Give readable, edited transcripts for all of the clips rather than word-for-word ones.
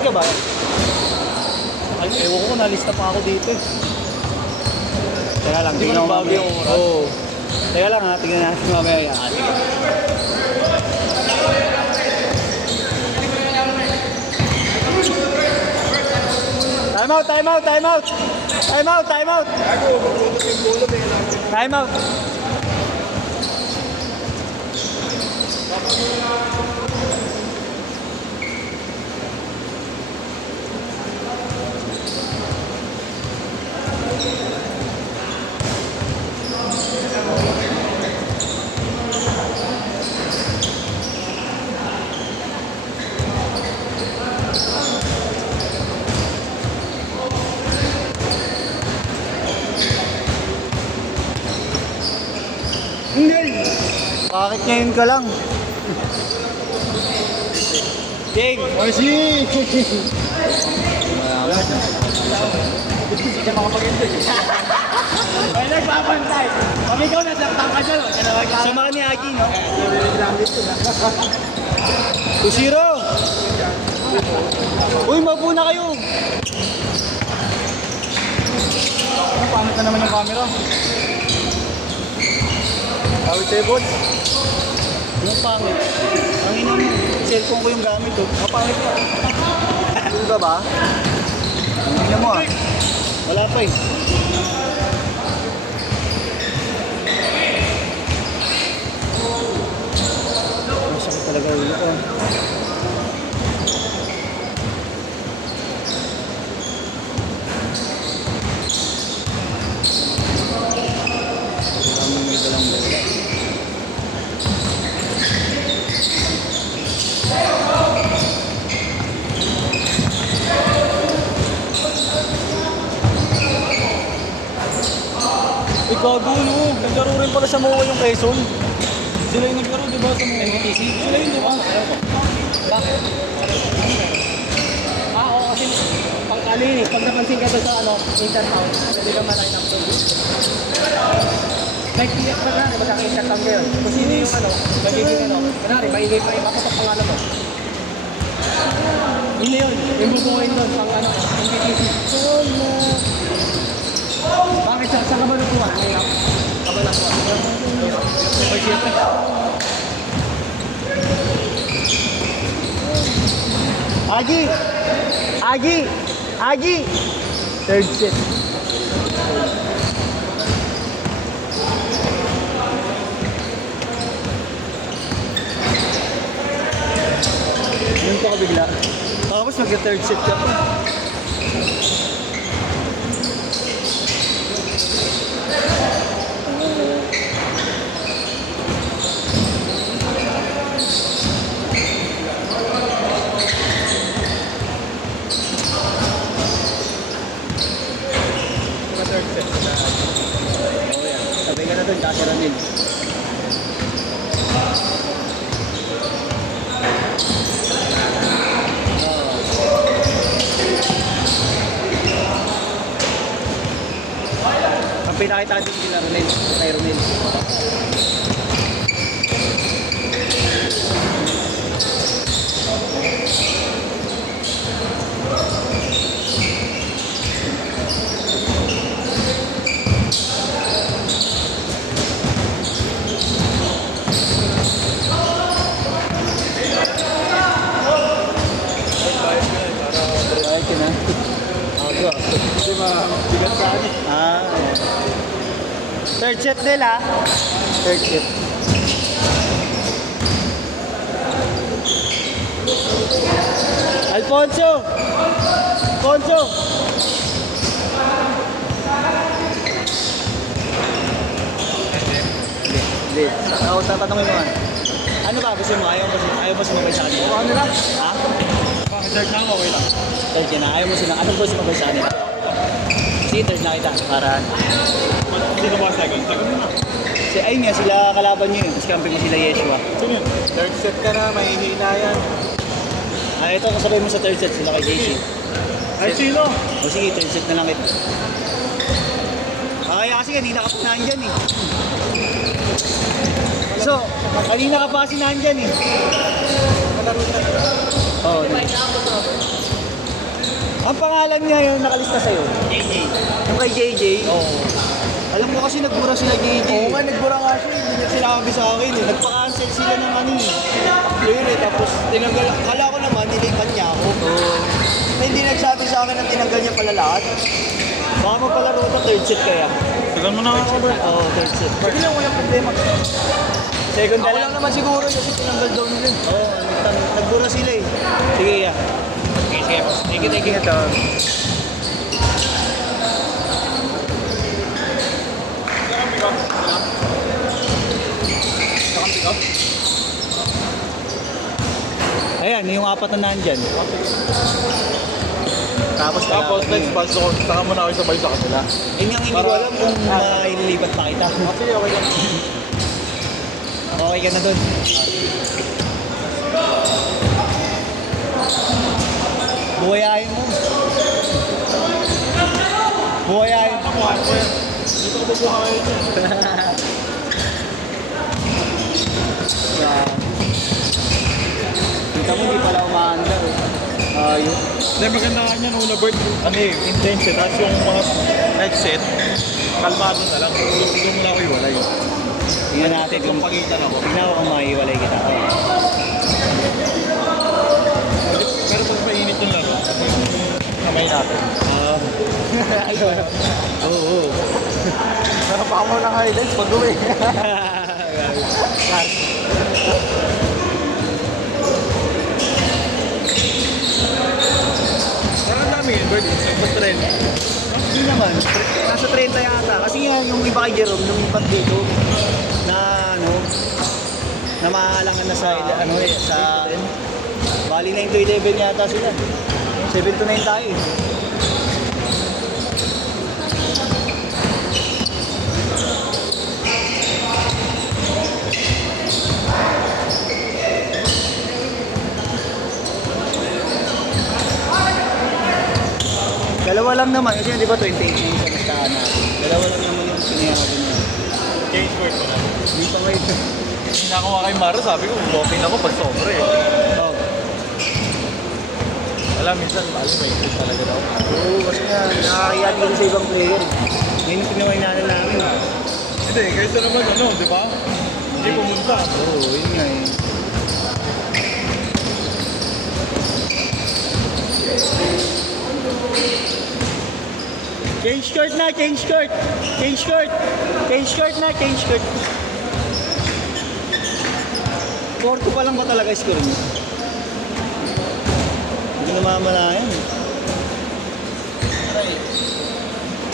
Nandyan ka ba? Ay, ewan ko, nalista pa ako dito eh. Teka lang, tingnan mo mamaya. Oo. Teka lang ha, tingnan natin mamaya yan. Sige. Time out, time out, time out! Time out, time out! Time out! Hindi! Bakit ngayon ka lang? Ding! Mercy! Hindi ka makapag-endo. Ay, nagbabantay! Pag ikaw nasaktan ka dyan, sama ni Agi, no? 2-0! Uy, mabuna kayo! Paano ka naman yung camera? Awit sa'yo, bot. Anong pangit? Ang inang cellphone ko yung gamit, oh. Ang pangit mo. Hindi ka ba? Ang ina mo, ah. Wala pa, eh. Masakit talaga ulo ko. May dalang bola. Gago, no? Naglaro rin pala sa MOA yung Quezon. Sila yung naglaro, di ba, sa MOA? MTC? Sila yun, di ba? Bakit? Oo, kasi pagkalinis, pag napansin ka doon sa intertown, hindi ka malaking ng pool. May tiyak ba na, diba sa intertown ngayon? Kung sino yung magiging kanari, maingay pa, ipapatok pangalan mo. Yun na yun, yung bubuhayin doon, pang MTC. Bakit sa ka ba nakuha? Ngayon? Ka ba nakuha? May siyempre. Agi! Agi! Agi! Third set. Yun pa ka bigla. Tapos mag-third set ka pa. Sabay ka na doon, kasi ranin. Ang pinakita din nila Ronel, kay Ronel. Hindi mabigat sa akin. Third set nila. Third set. Alfonso! Alfonso! Hindi. Ako tatanungin mo nga. Ano ba? Gusto mo? Ayaw mo sumabay sa kanila? Ano nila? Ha? Bakit third na ako? Okay lang. Third ka na. Ayaw mo sila. Anong gusto sumabay sa kanila? Sige, third na kita. Para... Sino ba second? Second mo na. Ayun nga, sila kalaban nyo yun. Tapos camping mo sila Yeshua. Sino yun? Third set ka na. May hihina yan. Ito, kasabay mo sa third set. Sila kay JC. Ay, sino? O sige, third set na lang kita. Kasi kanina ka pa nandyan eh. So, kanina ka pa kasi nandyan eh. Oo. Ang pangalan niya yung nakalista sa'yo? JJ. Yung kay JJ? Oo. Alam ko kasi nagbura sila JJ. Oo nga, nagbura nga siya. Hindi niya sinabi sa akin eh. Nagpa-cancel sila ng ano eh. Yun eh, tapos tinanggal. Kala ko naman, nilipat niya ako. Oo. Na hindi nagsabi sa akin na tinanggal niya pala lahat. Baka magpalaro ka third set kaya. Tagal mo na ako, Bert. Oo, third set. Sige lang, walang problema. Second Ako na lang lang. naman siguro kasi tinanggal daw nila. Oo, nagbura sila eh. Sige ya. Sige. Thank you, thank you. Ito. Ayan, yung apat na nandyan. Tapos next pass ko, saka muna ako sabay sa kanila. Yun yung hindi ko alam kung maililipat pa kita. Sige, okay lang. Okay ka na dun. Buhayain mo. Buhayain mo. Dito ko bubuha kayo dyan. Kita mo, hindi pala umaandar. Ayun. Hindi, maganda nga niyan, una Bert. Ano eh, intense eh. Tapos yung mga next set, kalmado na lang. Doon mo lang ako iwalay. Tingnan natin kung pagitan ako. tingnan ko kung maiiwalay kita. Pero pag mainit yung laro, kamay natin. Oo. Pero pa mo ng highlights pag uwi. Parang dami yun, Bert. Nagpa-trend. Hindi naman. Nasa 30 yata. Kasi nga yung iba kay Jerome, lumipat dito na ano, na maalangan na sa ano eh, sa bali 9 to 11 yata sila. 7 to 9 tayo eh. Dalawa lang naman, kasi di ba 28 na yung sa listahan natin. Dalawa lang naman yung sinayagan niya. Change word ko na. Hindi pa ngayon. Hindi na ako nga kay Maro, sabi ko, okay na ako pag sobre eh. Oh. Alam, minsan, alam, may interest talaga daw. Oo, kasi nga, nakakayaan ko sa ibang player. Ngayon yung pinawainan namin. Hindi, kaysa naman ano, di ba? Hindi pumunta. Oo, yun nga eh. Change court na, change court! Change court! Change court na, change court! 4-2 pa lang ba talaga score niyo? Hindi ko namamalayan.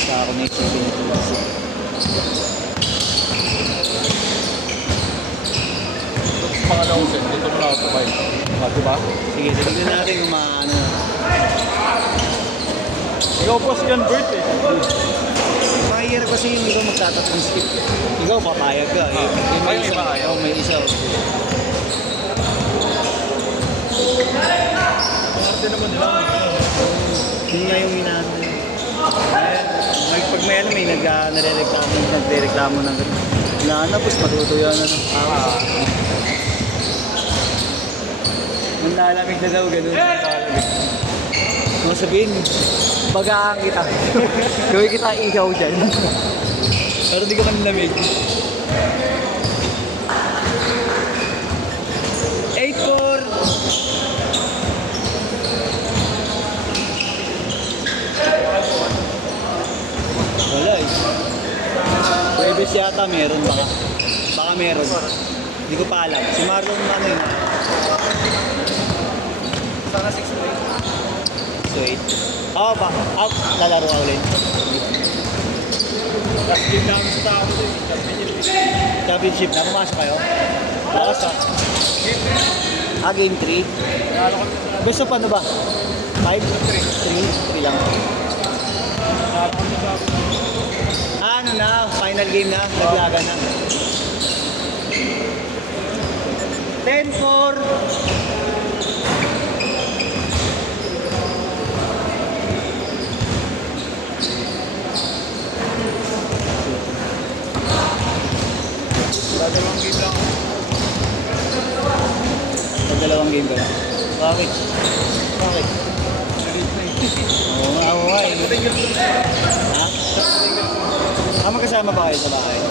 Sa ako na isipin ito. Pangalawang set, dito mo na ako sabay. Di ba? Sige, tignan natin kung maano. Ikaw po si Jan Bert eh. Mahirap kasi yung ikaw magtatatlong skip. Ikaw papayag ka. Eh. Ay, may iba ayaw. Oh, may isa. Parte naman nila. Yun nga yung inaano. Pag may ano, may nagre-reklamo ng gano'n. Nanapos, matutuyo na ng Ang lalamig na daw, gano'n. Ano sabihin, bagaan kita. Gawin kita ihaw dyan. Pero di ka man lamig. 8-4. Wala eh. Pwebes yata meron baka. Baka meron. Hindi ko pa alam. Si Marlon ano yun? Sana 6 mo eh. So 8. Oo ba? Out. Lalaro ka ulit. Last game namin sa tao eh. Championship na. Pumasok kayo? Bakas ah. Game 3. Gusto pa na ba? 5? 3 lang. Ano na? Final game na? Naglaga na. 10-4. Dalawang game lang. Dalawang game ka na. Bakit? Bakit? Sulit na eh. Ha? Magkasama ba kayo sa bahay?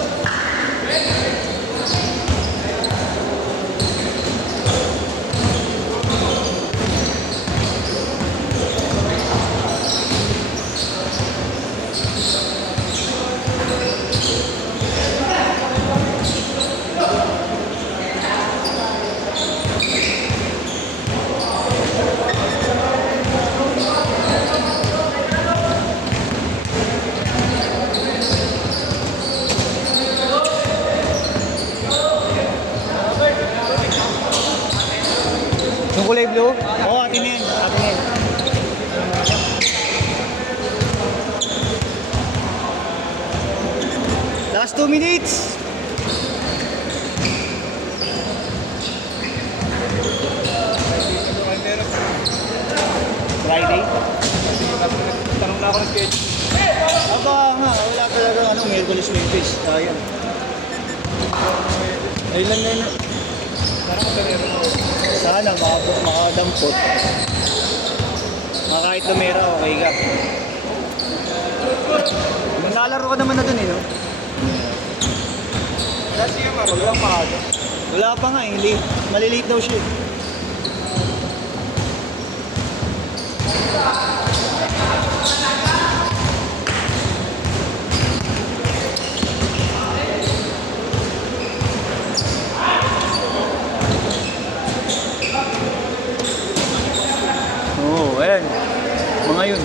Yung kulay blue? Oo, atin yan. Atin yan. Last 2 minutes. Friday? Tanong na ako ng schedule. Aba nga, wala talaga Merkulis Memphis. Ayan. Ayun lang na. Sana makadampot. Kahit lumera, okay ka. Maglalaro ka naman na dun eh, no? Sige pa, wag lang maaga. Wala pa nga eh, malilate daw siya eh. Oo, ayan. Mga yun.